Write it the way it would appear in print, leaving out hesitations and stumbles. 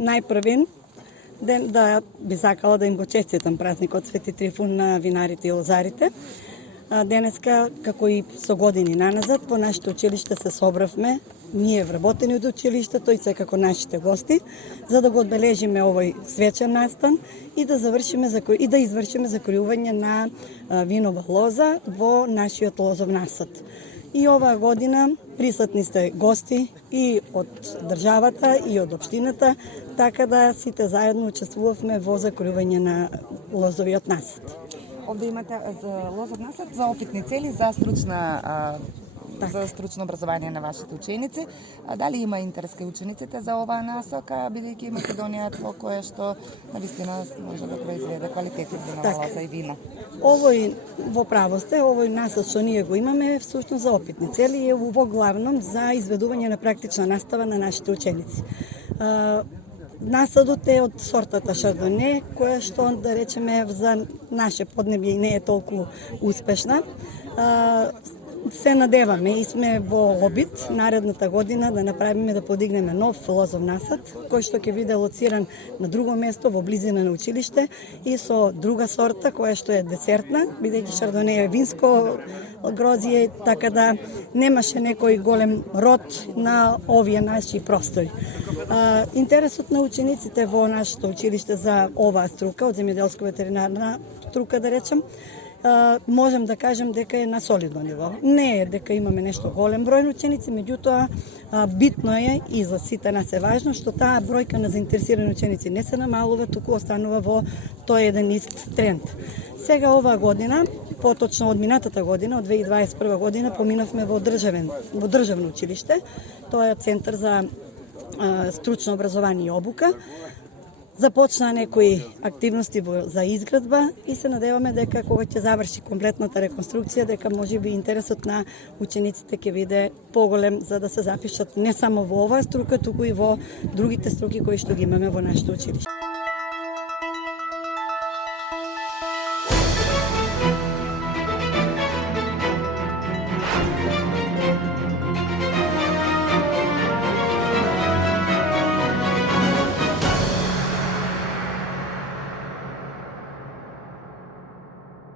најпрвин ден да би сакала да им го честитам празникот Свети Трифун на винарите и лозарите. Денеска, како и со години наназад, во нашето училиште се собравме, ние вработени од училиштето и секако нашите гости, за да го одбележиме овој свечен настан и да извршиме закојување на винова лоза во нашиот лозов насад. И оваа година присутни сте гости и од државата и од општината, така да сите заедно учествувавме во закојување на лозовиот насад. Овде имате за лозов насад за опитни цели, за за стручно образование на вашите ученици. Дали има интерес кај учениците за оваа насока, бидејќи Македонија е во кое што навистина може да произведе квалитетни винова лоза и вино? Овој во право сте, овој насад што ние го имаме е всушност за опитни цели и во главном за изведување на практична настава на нашите ученици. Насадот е од сортата Шардоне, која што, да речеме, за наше поднебје не е толку успешна. Се надеваме и сме во обид наредната година да направиме да подигнеме нов лозов насад, кој што ќе биде лоциран на друго место во близина на училиште и со друга сорта која што е десертна, бидејќи Шардоне е винско грозје, така да немаше некој голем род на овие наши простори. Интересот на учениците во нашето училиште за оваа струка, од земјоделско-ветеринарна струка да речем, можем да кажем дека е на солидно ниво. Не е дека имаме нешто голем број на ученици, меѓутоа битно е и за сите нас е важно што таа бројка на заинтересирани ученици не се намалува, туку останува во тој еден ист тренд. Сега оваа година, поточно од минатата година, од 2021 година, поминавме во државно училиште. Тоа е Центар за стручно образование и обука. Започна некои активности за изградба и се надеваме дека кога ќе заврши комплетната реконструкција, дека можеби интересот на учениците ќе биде поголем за да се запишат не само во оваа струка, туку и во другите струки кои што ги имаме во нашето училиште.